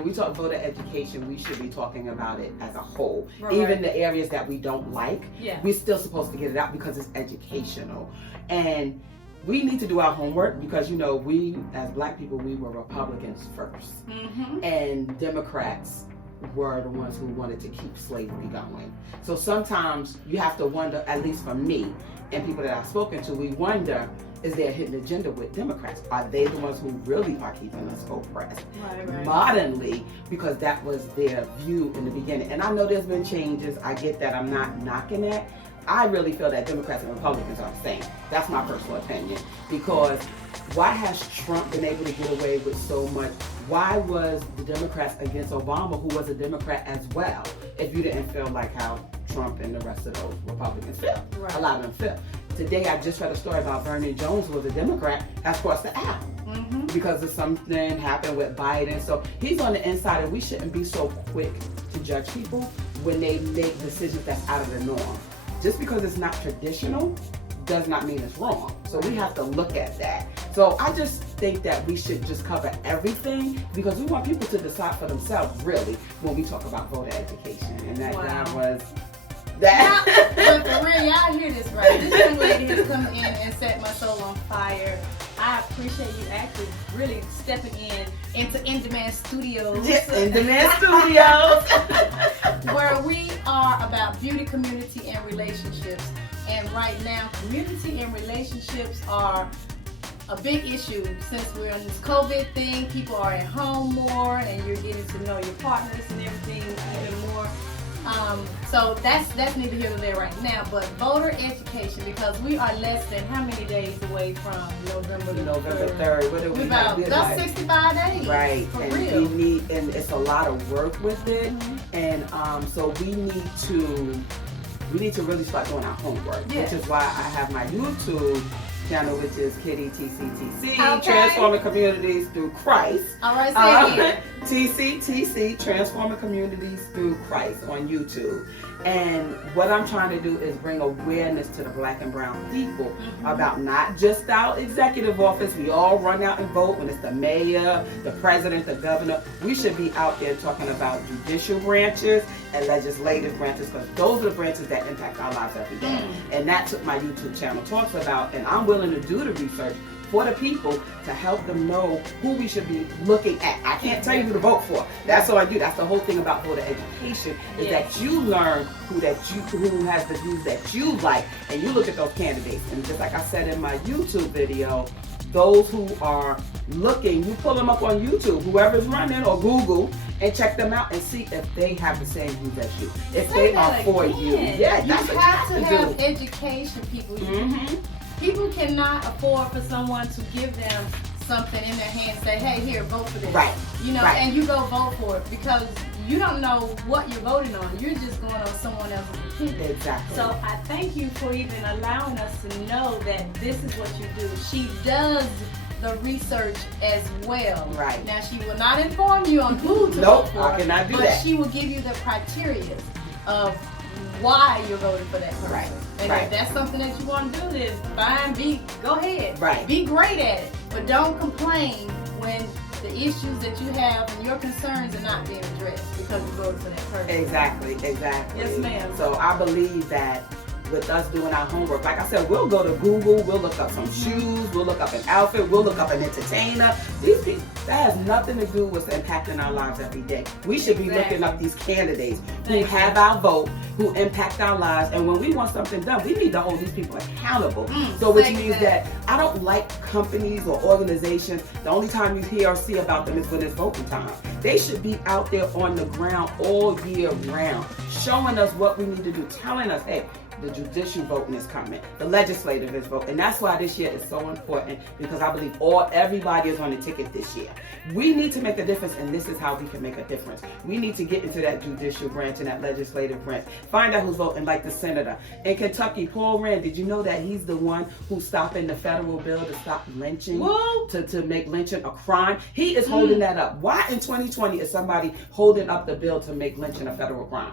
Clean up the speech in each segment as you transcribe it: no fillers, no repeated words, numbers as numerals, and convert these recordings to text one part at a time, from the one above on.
when we talk voter education, we should be talking about it as a whole. Right. Even the areas that we don't like, Yeah. we're still supposed to get it out because it's educational. And we need to do our homework because, you know, we as black people, we were Republicans first. Mm-hmm. And Democrats were the ones who wanted to keep slavery going. So sometimes you have to wonder, at least for me and people that I've spoken to, we wonder, is there a hidden agenda with Democrats? Are they the ones who really are keeping us oppressed Right. modernly? Because that was their view in the beginning. And I know there's been changes. I get that. I'm not knocking that. I really feel that Democrats and Republicans are the same. That's my personal opinion. Because why has Trump been able to get away with so much? Why was the Democrats against Obama, who was a Democrat as well, if you didn't feel like how Trump and the rest of those Republicans feel? Right. A lot of them feel. Today I just read a story about Vernon Jones, who was a Democrat, has crossed the aisle. Mm-hmm. Because of something happened with Biden. So he's on the inside, and we shouldn't be so quick to judge people when they make decisions that's out of the norm. Just because it's not traditional does not mean it's wrong. So we have to look at that. So I just think that we should just cover everything because we want people to decide for themselves, really, when we talk about voter education. And that was that. But for real, y'all hear this right. This young lady has come in and set my soul on fire. I appreciate you actually really stepping into In Demand Studios. In Demand Studios. Where we are about beauty, community, and relationships. And right now, community and relationships are a big issue since we're on this COVID thing. People are at home more, and you're getting to know your partners and everything even more. So that's neither here nor there right now. But voter education, because we are less than how many days away from November 3rd. What do we about have? that's 65 days. Right. For and real. we need, and it's a lot of work with it. Mm-hmm. And so we need to really start doing our homework, Yes. which is why I have my YouTube channel, which is Kitty TCTC, Okay. Transforming Communities Through Christ. All right, say it again. TCTC, Transforming Communities Through Christ on YouTube. And what I'm trying to do is bring awareness to the black and brown people about not just our executive office. We all run out and vote when it's the mayor, the president, the governor. We should be out there talking about judicial branches and legislative branches, because those are the branches that impact our lives every day. And that's what my YouTube channel talks about. And I'm willing to do the research for the people to help them know who we should be looking at. I can't tell you who to vote for. That's all you. That's the whole thing about voter education, is that you learn who has the views that you like, and you look at those candidates. And just like I said in my YouTube video, those who are looking, you pull them up on YouTube, whoever's running, or Google, and check them out and see if they have the same views as you. If they are for you. Yeah, that's what you have to have do. education, people. People cannot afford for someone to give them something in their hand and say, hey, here, vote for this. Right. You know, and you go vote for it because you don't know what you're voting on. You're just going on someone else's opinion. Exactly. So I thank you for even allowing us to know that this is what you do. She does the research as well. Right. Now, she will not inform you on who to Nope, vote for. I cannot do but that. she will give you the criteria of why you're voting for that person. Right. And if that's something that you want to do, then fine, go ahead. Right. Be great at it. But don't complain when the issues that you have and your concerns are not being addressed because you voted for that person. Exactly. Yes, ma'am. So I believe that with us doing our homework, like I said, we'll go to Google, we'll look up some shoes, we'll look up an outfit, we'll look up an entertainer. These people, that has nothing to do with impacting our lives every day. We should be looking up these candidates who have our vote, who impact our lives, and when we want something done, we need to hold these people accountable. So which means that I don't like companies or organizations, the only time you hear or see about them is when it's voting time. They should be out there on the ground all year round, showing us what we need to do, telling us, hey, the judicial voting is coming, the legislative is voting, and that's why this year is so important, because I believe everybody is on the ticket this year. We need to make a difference, and this is how we can make a difference. We need to get into that judicial branch and that legislative branch, find out who's voting, like the senator in Kentucky, Paul Rand. Did you know that he's the one who's stopping the federal bill to stop lynching, to make lynching a crime? He is holding that up. Why in 2020 is somebody holding up the bill to make lynching a federal crime?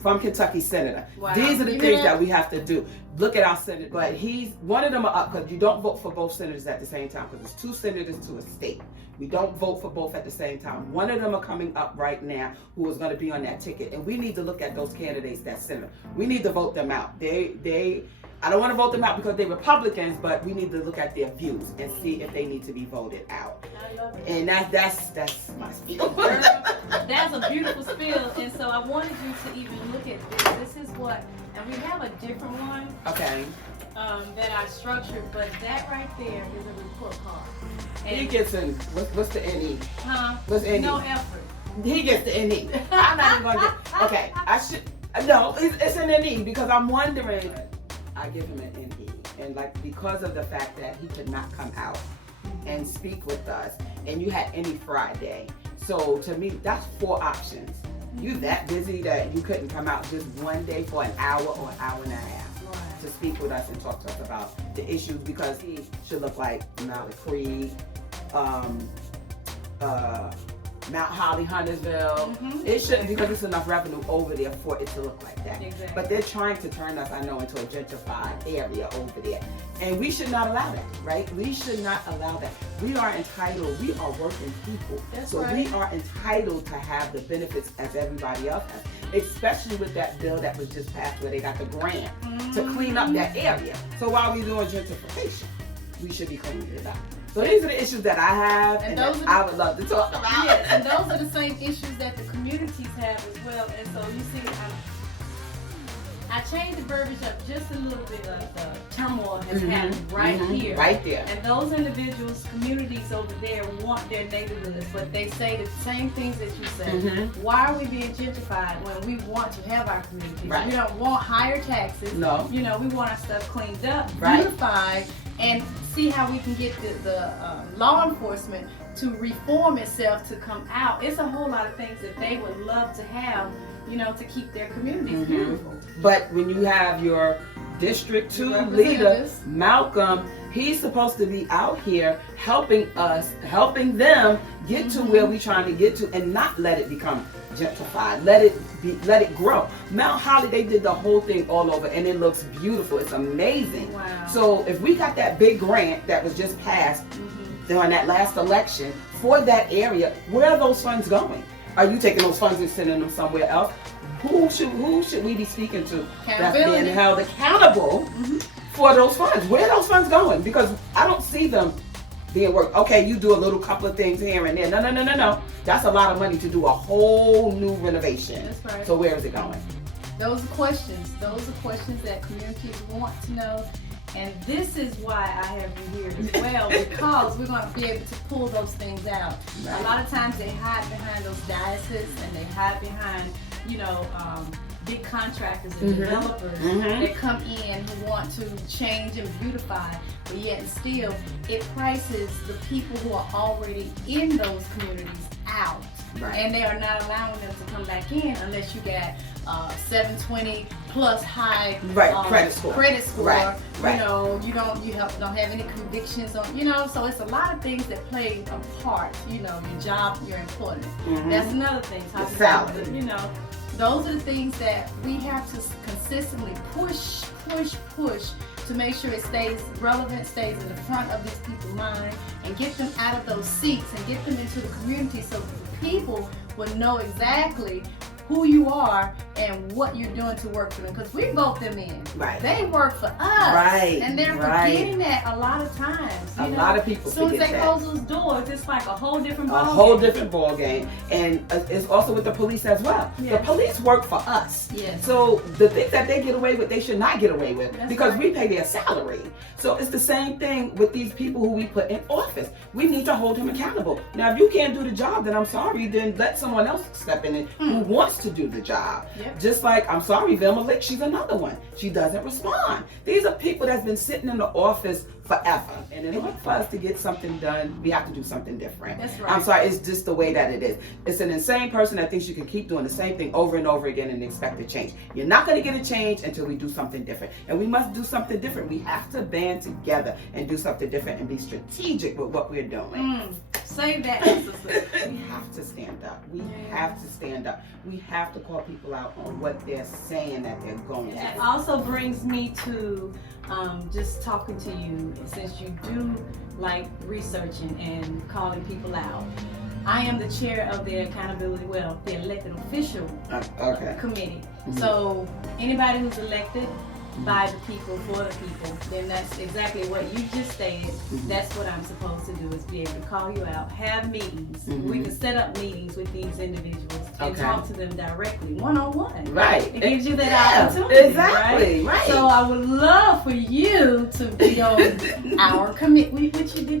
From Kentucky senator. Wow. These are the things that we have to do. Look at our senator, but one of them are up because you don't vote for both senators at the same time because there's 2 senators to a state. We don't vote for both at the same time. One of them are coming up right now who is going to be on that ticket, and we need to look at those candidates that senator. We need to vote them out. I don't want to vote them out because they're Republicans, but we need to look at their views and see if they need to be voted out. I love it. And that's my spiel. That's a beautiful spiel, and so I wanted you to even look at this. This is what, and we have a different one. Okay. That I structured, but that right there is a report card. And He gets in. What's the NE? Huh? What's NE? No effort. He gets the NE. I'm not even gonna get. Okay, I should. No, it's an NE because I'm wondering. I give him an NE, and like because of the fact that he could not come out and speak with us, and you had any Friday. So to me, that's 4 options. You that busy that you couldn't come out just one day for an hour or an hour and a half to speak with us and talk to us about the issues, because he should look like Mount Creek, Mount Holly, Huntersville. It shouldn't, because it's enough revenue over there for it to look like that. Exactly. But they're trying to turn us, I know, into a gentrified area over there. And we should not allow that, right? We should not allow that. We are entitled, we are working people. That's so right. We are entitled to have the benefits as everybody else has, especially with that bill that was just passed where they got the grant to clean up that area. So while we're doing gentrification, we should be cleaning it up. So these are the issues that I have and that I would love to talk about. Yes, and those are the same issues that the communities have as well. And so you see, I changed the verbiage up just a little bit of the turmoil has happened right here. Right there. And those individuals, communities over there want their neighborhoods, but they say the same things that you say. Why are we being gentrified when we want to have our communities? Right. We don't want higher taxes. No. You know, we want our stuff cleaned up, Right. beautified, and see how we can get the law enforcement to reform itself to come out. It's a whole lot of things that they would love to have, you know, to keep their communities beautiful. But when you have your District 2 leader, Malcolm, he's supposed to be out here helping us, helping them get to where we're trying to get to, and not let it become gentrified. Let it grow. Mount Holly, they did the whole thing all over, and it looks beautiful. It's amazing. Wow. So if we got that big grant that was just passed during that last election for that area, where are those funds going? Are you taking those funds and sending them somewhere else? Who should we be speaking to that's being held accountable for those funds? Where are those funds going? Because I don't see them being worked. Okay, you do a little couple of things here and there. No. That's a lot of money to do a whole new renovation. That's right. So where is it going? Those are questions. Those are questions that communities want to know. And this is why I have you here as well, because we're going to be able to pull those things out. Right. A lot of times they hide behind those dioceses and they hide behind, you know, big contractors and developers that come in who want to change and beautify, but yet and still it prices the people who are already in those communities out. Right. And they are not allowing them to come back in unless you get 720 plus high credit score. Right. You know, you don't have any convictions on, you know, so it's a lot of things that play a part. You know, your job, your employment. That's another thing. Talking about, you know, those are the things that we have to consistently push to make sure it stays relevant, stays in the front of these people's mind, and get them out of those seats and get them into the community so people will know exactly who you are and what you're doing to work for them, because we vote them in. Right. They work for us. Right. And they're forgetting that a lot of times. A lot of people forget that. As soon as they close those doors, it's like a whole different ball game. A whole different ball game. And it's also with the police as well. Yes. The police work for us. Yes. So the things that they get away with, they should not get away with. That's because we pay their salary. So it's the same thing with these people who we put in office. We need to hold them accountable. Now, if you can't do the job, then I'm sorry, then let someone else step in who wants to do the job. Yep. Just like, I'm sorry, Vilma Lick, she's another one. She doesn't respond. These are people that's been sitting in the office forever. And in order for us to get something done, we have to do something different. That's right. I'm sorry, it's just the way that it is. It's an insane person that thinks you can keep doing the same thing over and over again and expect a change. You're not going to get a change until we do something different. And we must do something different. We have to band together and do something different and be strategic with what we're doing. Say that, sister. We have to stand up. We have to stand up. We have to call people out on what they're saying that they're going to That do. also brings me to just talking to you, since you do like researching and calling people out. I am the chair of the the elected official committee. Mhm. So anybody who's elected by the people, for the people, then that's exactly what you just stated. Mhm. That's what I'm supposed to do, is be able to call you out, have meetings. Mhm. We can set up meetings with these individuals and Okay. talk to them directly, one-on-one. Right. It gives you that Yeah, opportunity, exactly, right. So I would love for you to be on our committee. Did you even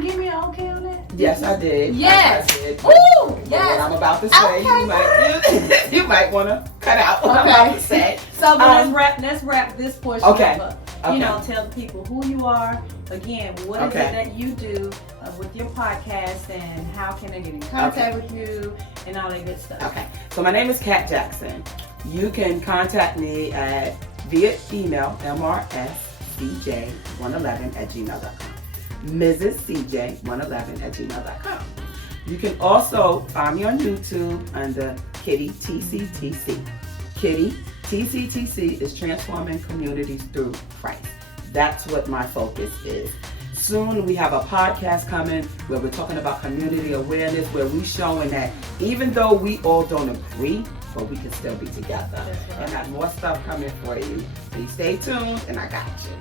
give me an okay on that? Yes, I did. Yes. I did. Ooh, What yes. I'm about to say, Okay. you might want to cut out what I'm about to say. So but let's wrap this portion Okay. up. Okay. You know, tell the people who you are. Again, what is Okay. it that you do with your podcast, and how can they get in contact with you, and all that good stuff. Okay. So my name is Kat Jackson. You can contact me via email, mrscj111@gmail.com. Mrs. CJ111@gmail.com. You can also find me on YouTube under Kitty TCTC. Kitty TCTC is transforming communities through Christ. That's what my focus is. Soon we have a podcast coming where we're talking about community awareness, where we're showing that even though we all don't agree, but we can still be together. That's right. And have more stuff coming for you. Please stay tuned, and I got you.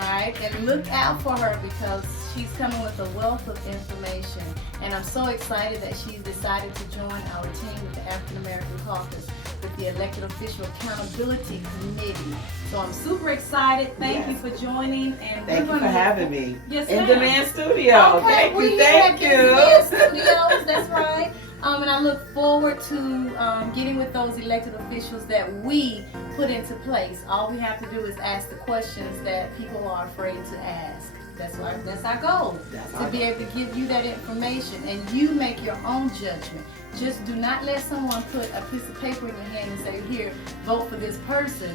Alright, and look out for her because she's coming with a wealth of information. And I'm so excited that she's decided to join our team with the African American Caucus with the Elected Official Accountability Committee. So I'm super excited. Thank you for joining. And Thank you for having me. Yes, in ma'am. Demand Studio. Okay, we Thank here you. at Studios, that's right. And I look forward to getting with those elected officials that we put into place. All we have to do is ask the questions that people are afraid to ask. That's our goal, to be able to give you that information, and you make your own judgment. Just do not let someone put a piece of paper in your hand and say, here, vote for this person.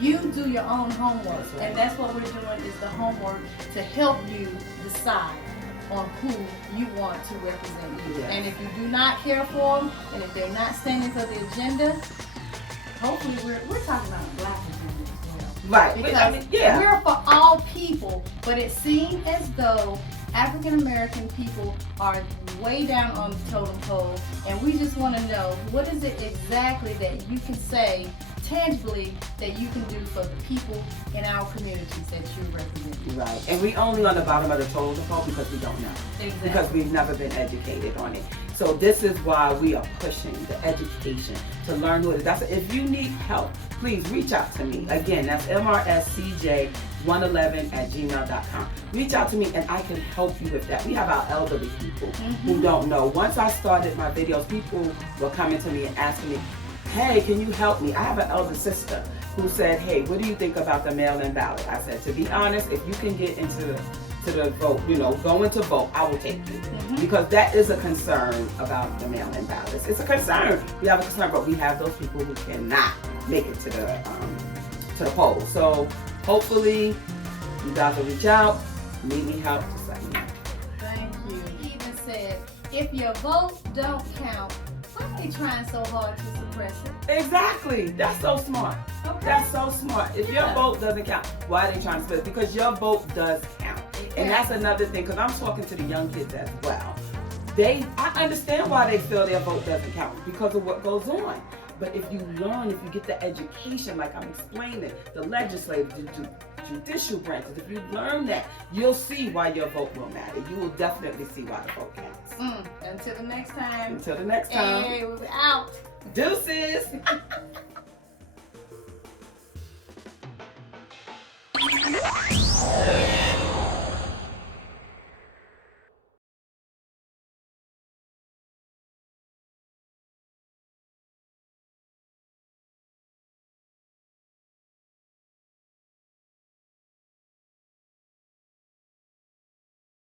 You do your own homework, and that's what we're doing, is the homework to help you decide on who you want to represent you. Yes. And if you do not care for them, and if they're not standing for the agenda, hopefully we're talking about a black agenda as well. Right. Because we're for all people, but it seems as though African American people are way down on the totem pole, and we just want to know, what is it exactly that you can say tangibly that you can do for the people in our communities that you represent? Right. And we only on the bottom of the totem pole because we don't know. Exactly. Because we've never been educated on it. So this is why we are pushing the education to learn who it is. If you need help, please reach out to me. Again, that's mrscj111@gmail.com. Reach out to me and I can help you with that. We have our elderly people who don't know. Once I started my videos, people were coming to me and asking me, hey, can you help me? I have an elder sister who said, hey, what do you think about the mail-in ballot? I said, to be honest, if you can get into the vote, going to vote, I will take you. Because that is a concern about the mail-in ballots. It's a concern. We have a concern, but we have those people who cannot make it to the poll. So hopefully you guys will reach out, need me help, just let me know. Thank you. He even said, if your vote don't count, why are they trying so hard to suppress it? Exactly. That's so smart. Okay. That's so smart. If your vote doesn't count, why are they trying to split? Because your vote does count. And that's another thing, because I'm talking to the young kids as well. I understand why they feel their vote doesn't count, because of what goes on. But if you learn, if you get the education, like I'm explaining, the legislative, the judicial branches, if you learn that, you'll see why your vote will matter. You will definitely see why the vote counts. Until the next time. Until the next time. Hey, we're out. Deuces.